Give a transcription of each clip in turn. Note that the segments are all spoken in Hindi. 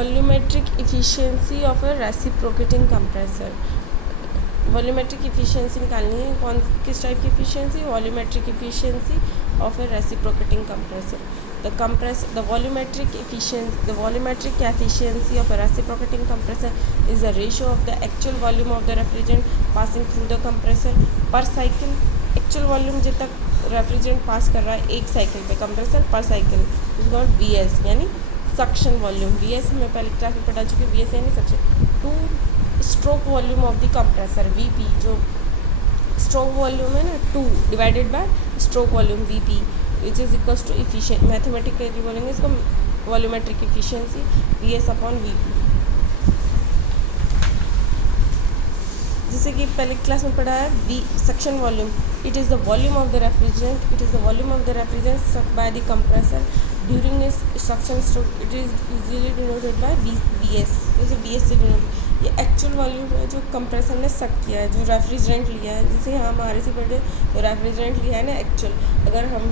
Volumetric efficiency of a reciprocating compressor. Volumetric efficiency निकालनी है। किस टाइप की efficiency? Volumetric efficiency of a reciprocating compressor. The volumetric efficiency of a reciprocating compressor is the ratio of the actual volume of the refrigerant passing through the compressor per cycle। Actual volume जितना रेफ्रिजरेंट पास कर रहा है एक साइकिल पे, compressor per cycle, is called VS यानी सक्शन वॉल्यूम। VS हमें पहले क्लास में पढ़ा चुके, VS यानी suction. To stroke volume of the compressor VP, जो स्ट्रोक वॉल्यूम है ना 2 divided by stroke volume VP which is equals to efficient, mathematically बोलेंगे इसको volumetric efficiency VS upon VP। जैसे कि पहले क्लास में पढ़ा है V suction volume, it is the volume of the refrigerant, it is the volume of the refrigerant sucked by the compressor during this suction stroke, it is usually denoted by VS। जैसे VS से डिनोट, ये एक्चुअल वॉल्यूम है जो कंप्रेसर ने सक किया है, जो रेफ्रिजरेंट लिया है। जैसे हम आर से पढ़े तो रेफ्रिजरेंट लिया है ना एक्चुअल। अगर हम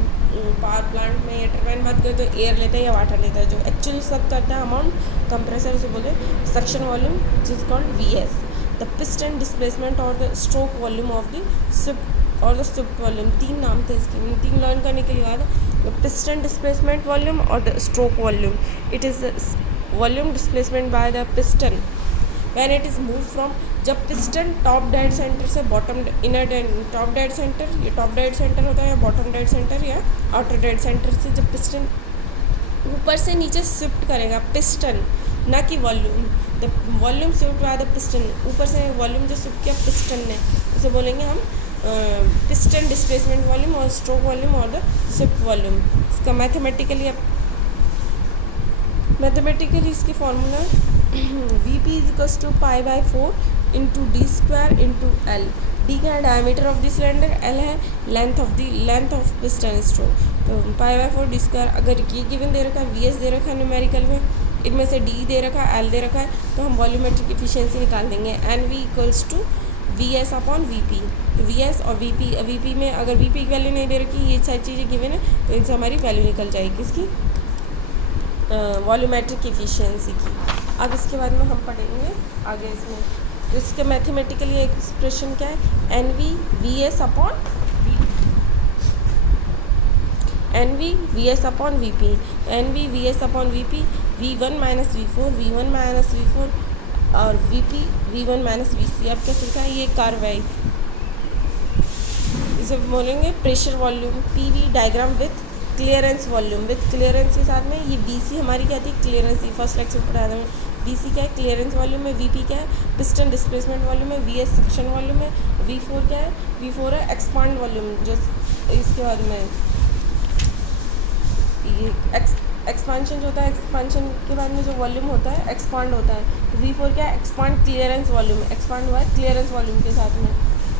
पावर प्लांट में या टरबाइन बात करें तो एयर लेता है या वाटर लेता है, जो एक्चुअली सक करता है अमाउंट कंप्रेसर, उसे बोले suction volume which is called VS। The piston displacement और the stroke volume of the swift और द स्विफ्ट वॉल्यूम, तीन नाम थे इसके। तीन लर्न करने के लिए बाद पिस्टन डिस्प्लेसमेंट वॉल्यूम और the stroke volume, it is the volume displacement by the piston when it is move from, जब पिस्टन टॉप डेड सेंटर से bottom inner dead, top dead centre, ये टॉप डेड सेंटर होता है या बॉटम डेड सेंटर या आउटर डेड सेंटर से जब पिस्टन ऊपर से नीचे शिफ्ट करेगा, पिस्टन ना कि volume, the volume shift by the piston, ऊपर से वॉल्यूम जो शिफ्ट किया पिस्टन ने, उसे बोलेंगे हम पिस्टन डिस्प्लेसमेंट वॉल्यूम और स्ट्रोक वॉल्यूम और द शिफ्ट वॉल्यूम। इसका मैथमेटिकली इसकी formula VP is equals to π/4 into D² into L। D क्या है? Diameter of the cylinder, L है लेंथ ऑफ पिस्टन स्ट्रोक। तो π/4 D²। अगर ये गिवन दे रखा है, VS दे रखा है न्यूमेरिकल में, इनमें से D दे रखा है, L दे रखा है, तो हम वॉल्यूमेट्रिक इफिशियंसी निकाल देंगे NV equals to VS upon VP। तो VS और VP में अगर VP की वैल्यू नहीं दे रखी, ये सारी चीज़ें गिवन है, तो इनसे हमारी वैल्यू निकल जाएगी इसकी वॉल्यूमेट्रिक इफिशियंसी की। अब इसके बाद में हम पढ़ेंगे आगे इसमें, तो इसके मैथमेटिकली एक्सप्रेशन क्या है? NV VS upon VP, NV VS upon VP, V1 minus V4 और VP V1 माइनस VC। अब क्या सीखा है? ये कर्व है, इसे बोलेंगे pressure volume PV diagram with clearance volume, with clearance के साथ में ये BC हमारी क्या थी? क्लियरेंस थी। फर्स्ट लेक्चर पढ़ा था BC क्या है? क्लियरेंस वॉल्यूम है। VP क्या है? पिस्टन डिस्प्लेसमेंट वॉल्यूम है। VS सक्शन वॉल्यूम है। V4 क्या है? V4 है एक्सपांड वॉल्यूम, जो इसके बाद में ये एक्सपांशन जो होता है, एक्सपांशन के बाद में जो वॉल्यूम होता है एक्सपांड होता है। तो V4 क्या है? एक्सपांड क्लियरेंस वॉल्यूम, एक्सपांड हुआ है क्लियरेंस वॉल्यूम के साथ में।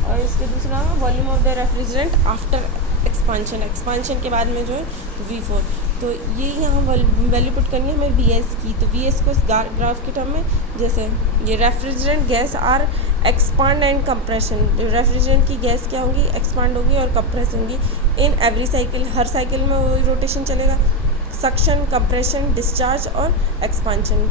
और इसके दूसरा volume of the refrigerant after expansion के बाद में जो है V4। तो ये यहाँ वैल्यू पुट करनी है हमें VS की। तो VS को इस ग्राफ के टर्म में, जैसे ये refrigerant gas are expand and compression, refrigerant की गैस क्या होगी? एक्सपांड होगी और कंप्रेस होंगी इन एवरी साइकिल, हर साइकिल में वो रोटेशन चलेगा। सक्शन, कंप्रेशन, डिस्चार्ज और एक्सपांशन,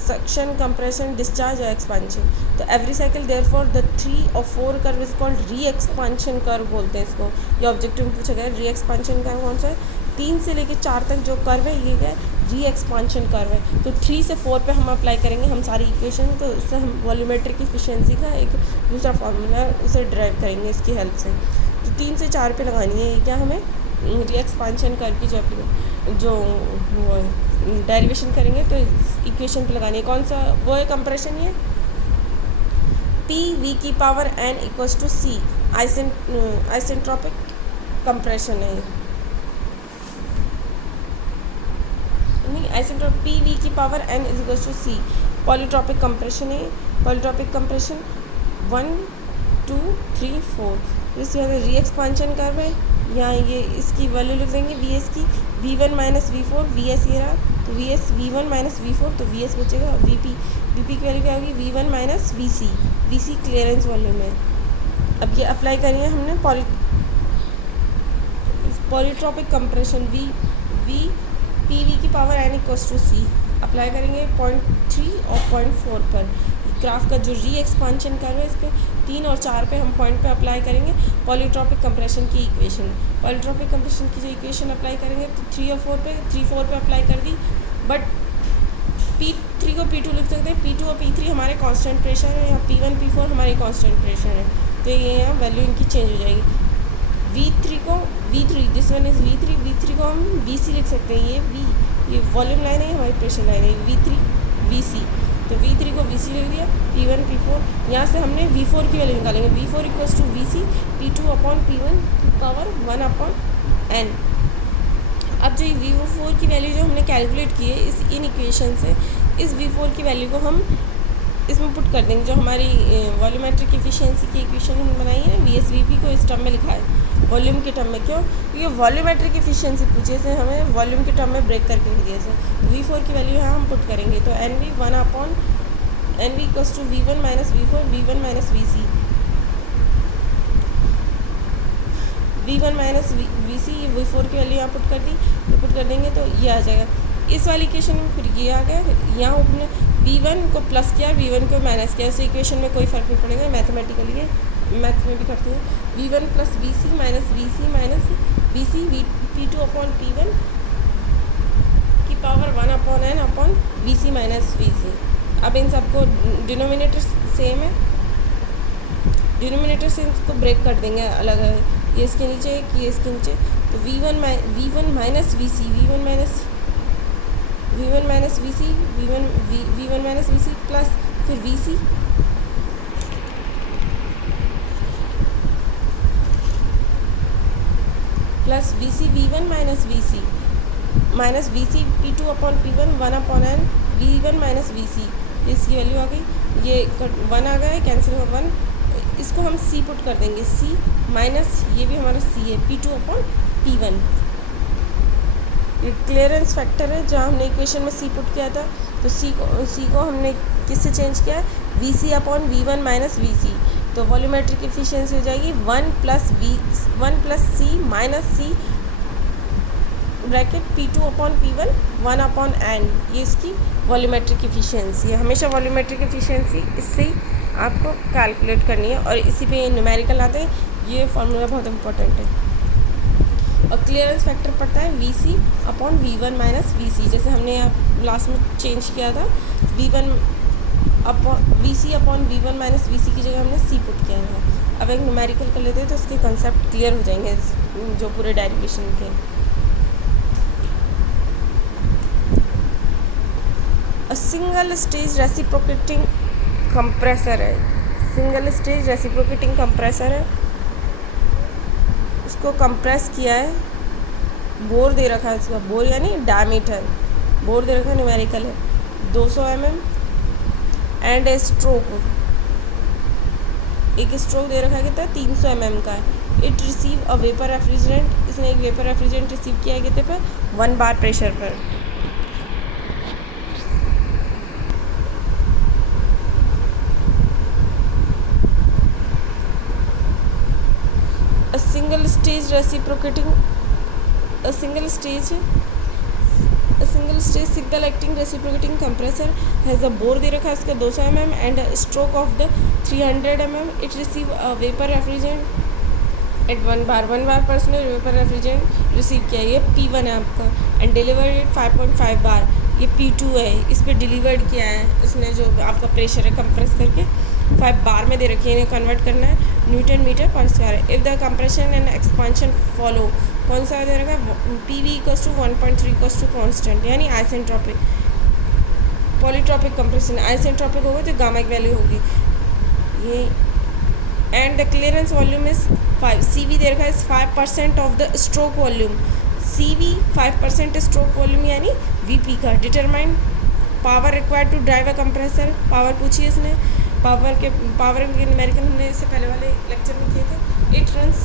सक्शन, कंप्रेशन, डिस्चार्ज और एक्सपांशन। तो एवरी साइकिल देयरफॉर द 3 और 4 curve is called re expansion curve बोलते हैं इसको। ये ऑब्जेक्टिव में पूछा गया री एक्सपांशन कर्व कौन सा है? 3 से लेकर 4 तक जो कर्व है ये क्या है? री एक्सपांशन कर्व है। तो 3 से 4 पे हम अप्लाई करेंगे हम सारी इक्वेशन, तो उससे हम वॉल्यूमेट्रिक इफिशियंसी का एक दूसरा फार्मूला है उसे ड्राइव करेंगे इसकी हेल्प से। तो 3 से 4 पे लगानी है ये क्या हमें? री एक्सपांशन कर्व की जो डेरिवेशन करेंगे तो इक्वेशन पे लगानी है। कौन सा वो है? कंप्रेशन। ये PV की power N equals to C isentropic compression है। नहीं, आइसेंट्रोपिक PV की power N is equals to C polytropic compression है। Polytropic compression 1 2 3 4। इसके बाद री एक्सपांशन कर्व है, यहाँ ये इसकी वैल्यू लिख देंगे VS की, V1 माइनस V4, VS ये रहा, तो VS V1 माइनस V4, तो VS बचेगा। और VP की वैल्यू क्या होगी? V1 minus VC clearance volume है। अब ये अप्लाई करिए हमने पॉलीट्रोपिक कंप्रेशन, PV की power N equals to C। Apply करेंगे 0.3 और 0.4 पर। ग्राफ का जो री एक्सपांशन कर्व है इस पर 3 और 4 पे हम पॉइंट पे अप्लाई करेंगे पॉलीट्रॉपिक कंप्रेशन की इक्वेशन। पॉलीट्रॉपिक कंप्रेशन की जो इक्वेशन अप्लाई करेंगे तो 3 और 4 पे 3-4 पे अप्लाई कर दी, बट P3 को P2 लिख सकते हैं। P2 और P3 हमारे कांस्टेंट प्रेशर है, यहाँ P1 P4 हमारी कांस्टेंट प्रेशर है, तो ये यहाँ वैल्यू इनकी चेंज हो जाएगी। V3 को V3 this one is V3 को हम VC लिख सकते हैं। ये वॉल्यूम लाइन है, हमारी प्रेशर लाइन है। V3 VC, तो V3 को VC लिख दिया। P1 P4 यहाँ से हमने V4 की वैल्यू निकालेंगे। V4 equals to VC P2 upon P1 power 1 upon N। अब जो V4 की वैल्यू जो हमने कैलकुलेट की है इन इक्वेशन से, इस V4 की वैल्यू को हम इसमें पुट कर देंगे। जो हमारी वॉल्यूमेट्रिक एफिशिएंसी की इक्वेशन हमने बनाई है ना, VSVP को इस टर्म में लिखा है वॉल्यूम के टर्म में। क्यों? क्योंकि वॉल्यूमेट्रिक एफिशिएंसी पूछे से हमें वॉल्यूम के टर्म में ब्रेक करके दिए से V4 की वैल्यू यहाँ हम पुट करेंगे। तो NV 1 upon NV equals to V1 minus V4 V1 minus VC V1 minus VC, ये V4 की वैल्यू यहाँ पुट कर दी, ये पुट कर देंगे तो ये आ जाएगा। इस वाली इक्वेशन में फिर ये आ गया। यहाँ हमने V1 को प्लस किया, V1 को माइनस किया, इस इक्वेशन में कोई फ़र्क नहीं पड़ेगा। मैथमेटिकली है, मैथ्स में भी करते हैं। V1 plus VC minus VC P2 upon P1 की power 1 upon N upon VC minus VC। अब इन सबको डिनोमिनेटर सेम है, डिनोमिनेटर से इसको ब्रेक कर देंगे अलग अलग, ये इसके नीचे ये इसके नीचे। तो V1 minus VC V1 minus VC plus फिर VC plus VC V1 minus VC P2 upon P1 1 upon N V1 minus VC, इसकी वैल्यू आ गई। ये 1 आ गया है, कैंसिल हो 1, इसको हम C पुट कर देंगे। C माइनस ये भी हमारा C है P2 अपॉन P1। ये क्लियरेंस फैक्टर है, जहाँ हमने इक्वेशन में C पुट किया था, तो C को हमने किससे चेंज किया है? VC upon V1 minus VC। तो वॉल्यूमेट्रिक एफिशिएंसी हो जाएगी 1 plus C minus C bracket P2 upon P1 1 upon N। ये इसकी वॉल्यूमेट्रिक एफिशिएंसी है। हमेशा वॉल्यूमेट्रिक एफिशिएंसी इससे ही आपको कैलकुलेट करनी है, और इसी पे न्यूमेरिकल आते हैं। ये फार्मूला बहुत इंपॉर्टेंट है। और क्लियरेंस फैक्टर पड़ता है VC upon V1 minus VC, जैसे हमने यहाँ लास्ट में चेंज किया था। VC upon V1 minus VC की जगह हमने C पुट किया है। अब एक न्यूमेरिकल कर लेते हैं तो उसके कंसेप्ट क्लियर हो जाएंगे, जो पूरे डेरिवेशन के। सिंगल स्टेज रेसिप्रोकेटिंग कंप्रेसर है, सिंगल स्टेज रेसिप्रोकेटिंग कंप्रेसर है। उसको कंप्रेस किया है, बोर दे रखा है, इसका बोर यानी डायमीटर, बोर दे रखा है, न्यूमेरिकल है 200 mm एंड ए स्ट्रोक, एक स्ट्रोक दे रखा है कितना 300 mm का है। It receive a vapour refrigerant, इसने एक वेपर रेफ्रिजरेंट रिसीव किया है कितने पर 1 bar प्रेशर पर। Single single acting reciprocating compressor has a bore दे रखा है इसका 200 mm and stroke of the 300 mm। It receive a vapour refrigerant at 1 bar पर उसने वेपर रेफ्रिजरेंट रिसीव किया। ये P1 है आपका एंड डिलीवर्ड एट 5.5 bar। ये P2 है, इस पर डिलीवर्ड किया है उसने, जो आपका प्रेशर है कंप्रेस करके 5 bar में दे रखी है, इन्हें कन्वर्ट करना है न्यूटन मीटर पर square. If the compression and expansion follow, कौन सा दे रखा है PV equals to 1.3 equals to constant, यानी आइसेंट्रोपिक। पॉलीट्रॉपिक कंप्रेशन आइसेंट्रोपिक होगा तो गामा की वैल्यू होगी ये। And the clearance volume is 5, CV दे रखा है is 5% of the stroke volume. CV 5% stroke volume यानी VP का। Determine power required to drive a compressor, power पूछी इसने, पावर के न्यूमेरिकल हमने इससे पहले वाले लेक्चर में किए थे। इट रन्स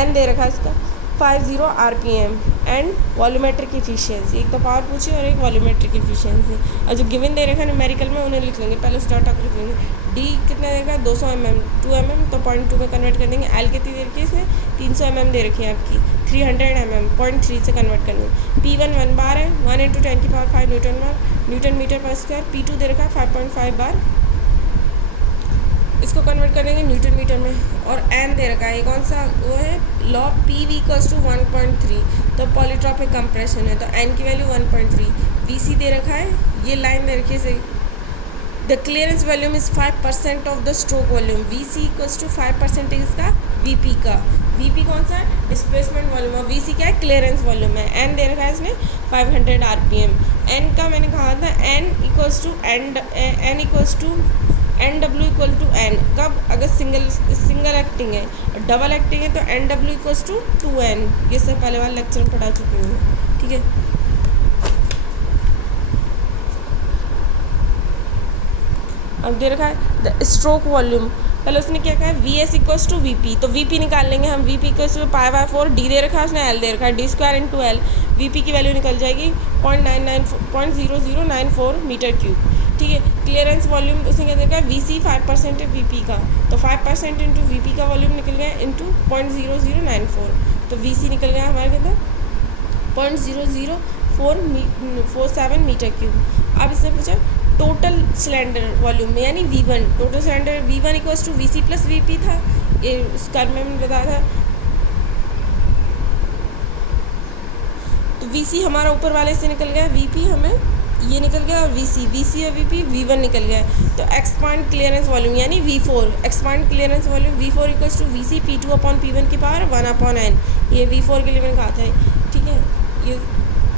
N दे रखा है इसका 50 RPM एंड वॉल्यूमेट्रिक एफिशिएंसी, एक तो पावर पूछी और एक वॉल्यूमेट्रिक एफिशिएंसी। और जो गिवन दे रखा है न्यूमेरिकल में उन्हें लिख लेंगे, पहले उस डाटा को लिख लेंगे। D कितना दे रखा है 200 mm, 2 mm तो 0.2 में कन्वर्ट कर देंगे। L कितनी दे रखी है इसने 300 mm दे रखी है आपकी, 300 mm 0.3 से कन्वर्ट करना है। P1 1 बार है, 1 × 10⁵ न्यूटन मीटर पर स्क्वायर। P2 दे रखा है 5.5 बार, इसको कन्वर्ट करेंगे न्यूटन मीटर में। और n दे रखा है, ये कौन सा वो है, लॉ PV = 1.3, तो पॉलीट्रॉपिक कंप्रेशन है, तो n की वैल्यू 1.3। VC दे रखा है, ये लाइन दे रखी है, the clearance volume is 5% of the stroke volume. VC = 5% इसका VP का। VP कौन सा है, डिस्प्लेसमेंट वॉल्यूम, और VC क्या है, क्लियरेंस वॉल्यूम है। n दे रखा है इसने 500 RPM। n का मैंने कहा था n NW = n, कब, अगर सिंगल एक्टिंग है, और डबल एक्टिंग है तो NW = 2n। ये सब पहले वाले लेक्चर में पढ़ा चुकी हूँ, ठीक है। अब दे रखा है द स्ट्रोक वॉल्यूम, पहले उसने क्या कहा है, VS = VP, तो VP निकाल लेंगे हम। VP = π/4, D दे रखा है उसने, L दे रखा है, D² × L। VP की वैल्यू निकल जाएगी 0.0094 m³, ठीक है। क्लियरेंस वॉल्यूम उसने क्या देखा है, VC 5% है VP का, तो 5% × VP का वॉल्यूम निकल गया इंटू 0.0094, तो VC निकल गया हमारे कितना, 0.0047 m³। अब इससे पूछा टोटल सिलेंडर वॉल्यूम में, यानी V1, total cylinder V1 = VC + VP था, ये उस कर्व में मैंने बताया था। तो VC हमारा ऊपर वाले से निकल गया, VP हमें ये निकल गया, और VC और VP V1 निकल गया है। तो एक्सपांड क्लियरेंस वॉल्यूम यानी V4, expand clearance volume V4 = VC P2/P1 की पावर 1/n। ये V4 के लिए मैंने कहा था, ठीक है। ये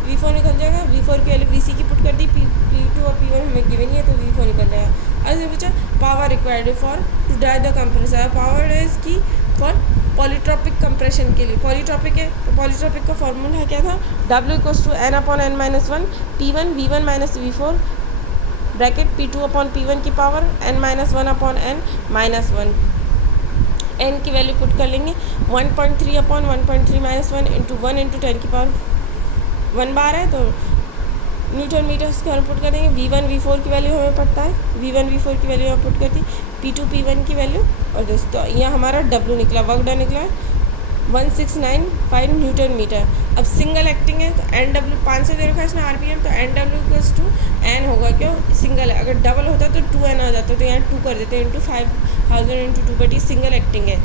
V4 निकल जाएगा, V4 की वैल्यू VC की पुट कर दी, P2 और P1 हमें गिवन है, तो V4 निकल जाएगा। अब पूछा power required for to drive the compressor, power है इसकी फॉर पॉलीट्रॉपिक कंप्रेशन के लिए। पॉलीट्रॉपिक है, तो पॉलीट्रॉपिक का फॉर्मूला क्या था, W = n/n-1 P1 V1 - V4 bracket P2/P1 की पावर n-1/n-1। n की वैल्यू पुट कर लेंगे, 1.3/1.3 - 1 × 1 × 10⁻1 बार है, तो न्यूटन मीटर स्क्वायर पुट कर देंगे। V1 V4 की वैल्यू हमें पता है, V1 V4 की वैल्यू हमें पुट कर दी, P2 P1 की वैल्यू, और दोस्तों यहाँ हमारा W निकला, वर्क डन निकला 1695 न्यूटन मीटर। अब सिंगल एक्टिंग है, तो NW 500 दे रखा है इसमें RPM, तो NW = n होगा, क्यों, सिंगल है। अगर डबल होता तो 2n आ जाता, तो यहाँ 2 कर देते हैं, × 5000 × 2, बट ये सिंगल एक्टिंग है।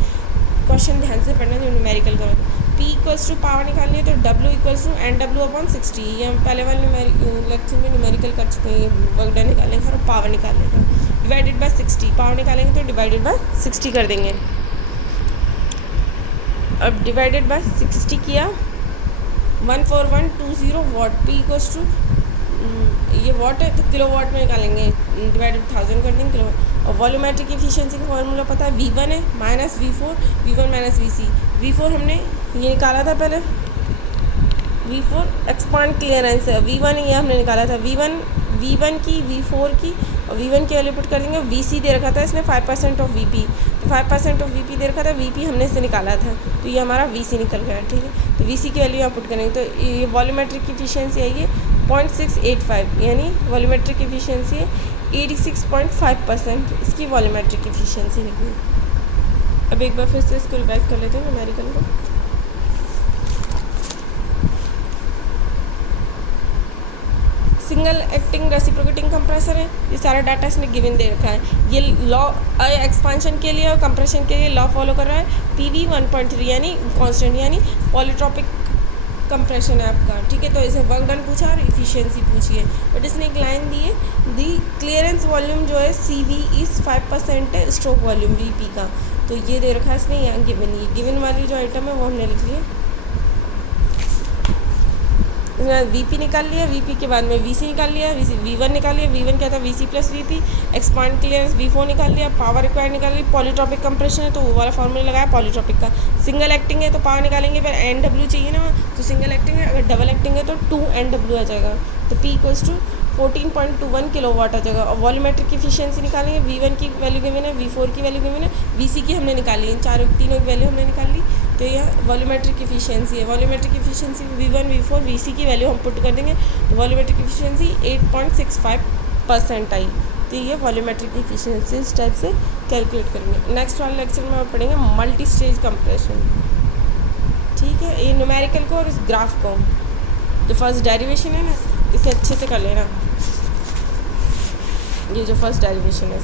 क्वेश्चन ध्यान से पढ़ना जो न्यूमेरिकल करो। P = पावर निकालनी है, तो W = NW/60। ये हम पहले वाले लेक्चर में न्यूमेरिकल कर चुके हैं, वर्क डन निकालने का और पावर निकालने का, डिवाइडेड बाय 60। पावर निकालेंगे तो डिवाइडेड बाय 60 कर देंगे। अब डिवाइडेड बाय 60 किया, 14120 वाट। P = ये वाट है, तो किलो वाट में निकालेंगे, डिवाइडेड 1000 कर देंगे किलो। और वॉल्यूमेट्रिक एफिशिएंसी का फॉर्मूला पता है, V1 है -V4 V1 - VC। V4 हमने ये निकाला था पहले, V4 एक्सपांड क्लियरेंस है, V1 ये हमने निकाला था, V1 की V4 की, और V1 की वैल्यू पुट कर देंगे। VC दे रखा था इसने 5% ऑफ VP, तो 5% ऑफ VP दे रखा था, VP हमने इससे निकाला था, तो ये हमारा VC निकल गया, ठीक है। तो VC की वैल्यू यहाँ पुट करेंगे, तो ये वॉल्यूमेट्रिक एफिशिएंसी आई है 0.685, यानी वॉल्यूमेट्रिक एफिशिएंसी है 86.5%, इसकी वॉल्यूमेट्रिक एफिशिएंसी निकली। अब एक बार फिर से इसको रिवाइज कर लेते हैं न्यूमेरिकल को। सिंगल एक्टिंग रेसिप्रोकेटिंग कंप्रेसर है, ये सारा डाटा इसने गिवन दे रखा है। ये लॉ एक्सपांशन के लिए और कंप्रेशन के लिए लॉ फॉलो कर रहा है, PV 1.3 यानी कांस्टेंट, यानी पॉलीट्रॉपिक कंप्रेशन है आपका, ठीक है। तो इसे वर्क डन पूछा और इफिशिएंसी पूछी है, बट इसने एक लाइन दी है, दी क्लियरेंस वॉल्यूम जो है CV इज़ 5% है स्ट्रोक वॉल्यूम VP का, तो ये दे रखा है इसने यहाँ गिवन। ये गिवन वाली जो आइटम है वो हमने लिख लिया, VP निकाल लिया, VP के बाद में VC निकाल लिया, V1 निकाल लिया, V1 क्या था, VC + VP। Expand clearance V4 निकाल लिया, पावर रिक्वायर्ड निकाल ली, पॉलीट्रॉपिक कंप्रेशन है तो वो वाला फॉर्मूला लगाया पॉलीट्रॉपिक का। सिंगल एक्टिंग है तो पावर निकालेंगे, पर NW चाहिए ना, तो सिंगल एक्टिंग है, अगर डबल एक्टिंग है तो 2NW आ जाएगा, तो P = 14.21 किलोवाट आ जाएगा। और वॉल्यूमेट्रिक एफिशिएंसी निकालेंगे, V1 की वैल्यू गिवन है, V4 की वैल्यू गिवन है, VC की हमने निकाली है, तीनों की वैल्यू हमने निकाल ली, तो यह वॉल्यूमेट्रिक एफिशिएंसी है। Volumetric efficiency V1 V4 VC की वैल्यू हम पुट कर देंगे, तो वॉल्यूमेट्रिक एफिशिएंसी 8.65% आई, तो ये वॉल्यूमेट्रिक एफिशिएंसी इस टाइप से कैलकुलेट करेंगे। नेक्स्ट वाले लेक्चर में हम पढ़ेंगे मल्टी स्टेज कंप्रेशन, ठीक। ठीक है, ये न्यूमेरिकल को और इस ग्राफ को जो फर्स्ट डेरिवेशन है ना इसे अच्छे से कर लेना, ये जो फर्स्ट डेरिवेशन है